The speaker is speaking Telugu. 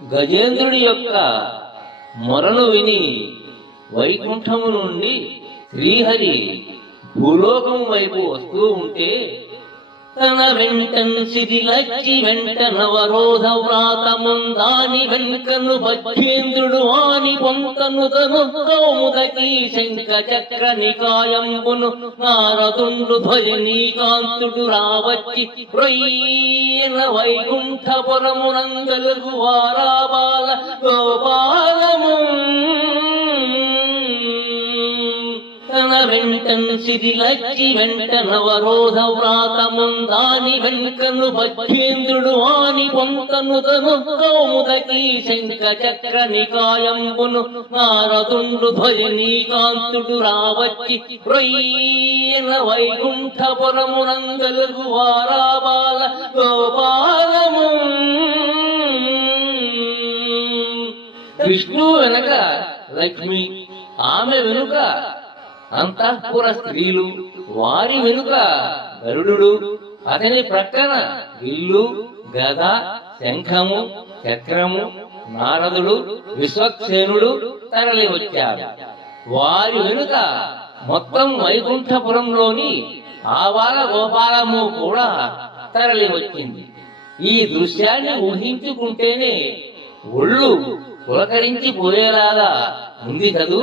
గజేంద్రుడి యొక్క మొరను విని వైకుంఠము నుండి శ్రీహరి భూలోకం వైపు వస్తూ ఉంటే తన వెంటన్ సిరిలచ్చి వెంట నవరోధ వ్రాతముందాని వెంకను భక్ష్యేంద్రుడు వాని పొంతను తను కౌముదకీ శంఖ చక్ర నికాయంబును నారదుండు ధ్వజనీకాంతుడు రావచ్చి రొయ్యన వైకుంఠపురమునందలుగు వారాబాల గోపాలము తన వెంటన్ సిరిలచ్చి వెంట నవరోధ వ్రాతముందాని వెంకను భక్ష్యేంద్రుడు వాని పొంతను తను కౌముదకీ శంఖ చక్ర నికాయంబును నారదుండు ధ్వజనీకాంతుడు రావచ్చి రొయ్యన వైకుంఠపురమునందలుగు వారాబాల గోపాలము విష్ణు వెనక లక్ష్మి, ఆమె వెనుక అంతఃపుర స్త్రీలు, వారి వెనుక గరుడు, అతని ప్రక్కన విల్లు, గద, శంఖము, చక్రము, నారదుడు, విశ్వక్సేనుడు తరలి వచ్చారు. వారి వెనుక మొత్తం వైకుంఠపురంలోని ఆవాల గోపాలము కూడా తరలి వచ్చింది. ఈ దృశ్యాన్ని ఊహించుకుంటేనే ఒళ్ళు పులకరించిపోయేలాగా ఉంది కదూ.